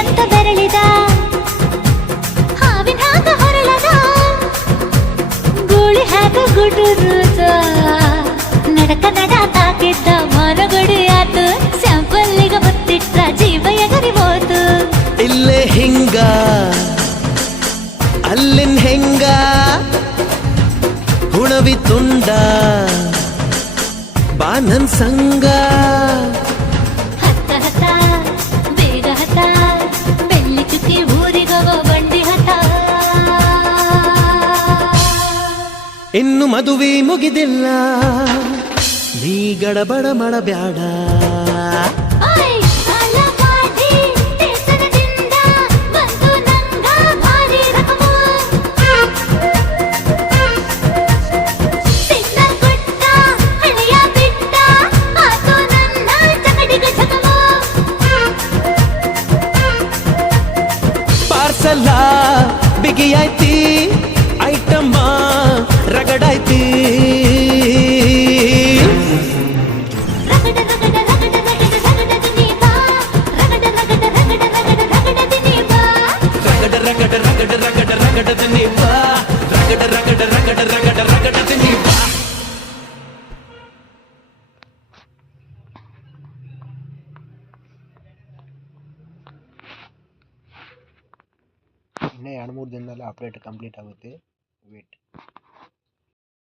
ಅಂತ ಬೆರಳಿದ ಹಾವಿನ ಹಾಗ ಹೊರಳದ ಗೂಳಿ ಹಾಗ ಗುಟುರುದ ನಡಕ ನಡ ತಾಕಿದ್ದ ಮರಗಡಿ ಆತು ಸ್ಯಾಂಪಲ್ಲಿಗ ಮುತ್ತಿಟ್ಟ ಜೀವ ಎಗರಿ ಹೋತು ಇಲ್ಲೇ ಹಿಂಗ ಅಲ್ಲಿನ್ ಹೆಂಗ ಹುಣವಿ ತುಂಡ ಬಾ ನನ್ ಸಂಗ ಹತ್ತ ಹತ್ತ ಬೇಗ ಹತ್ತ ಬೆಳ್ಳಿ ಚುಕ್ಕಿ ಊರಿಗವ ಬಂಡಿ ಹತ್ತ ಇನ್ನು ಮದುವೆ ಮುಗಿದಿಲ್ಲ ನೀ ಗಡಬಡ ಮಾಡಬ್ಯಾಡ ಓಯ್ ಸಾಲಗಾಡಿ ದೇಶದಿಂದ ಬಂದು ನಂಗ ಭಾರಿ ರಕಮು ಸಿಗ್ನಲ್ ಕೊಟ್ಟ ಹಳೆಯ ಬಿಟ್ಟ ಆತು ನನ್ನ ಚಕಡಿಗ ಚಕಮು ಪಾರ್ಸಲ್ಲ ಬಿಗಿಯಾಯ್ತಿ ಐಟಮ್ಮ ರಗಡಾಯ್ತಿ ರಗಡ ರಗಡ ರಗಡ ರಗಡ ರಗಡ ದಿನೀಬಾ ರಗಡ ರಗಡ ರಗಡ ರಗಡ ರಗಡ ದಿನೀಬಾ ರಗಡ ರಗಡ ರಗಡ ರಗಡ ರಗಡ ನೀ ಬಾ ರಗಡ ರಗಡ ರಗಡ ರಗಡ ರಗಡ ನೀ ಬಾ ಇನ್ನೂ 2-3 ದಿನದಲ್ಲಿ ಅಪ್ಡೇಟ್ ಕಂಪ್ಲೀಟ್ ಆಗುತ್ತೆ ವೇಟ್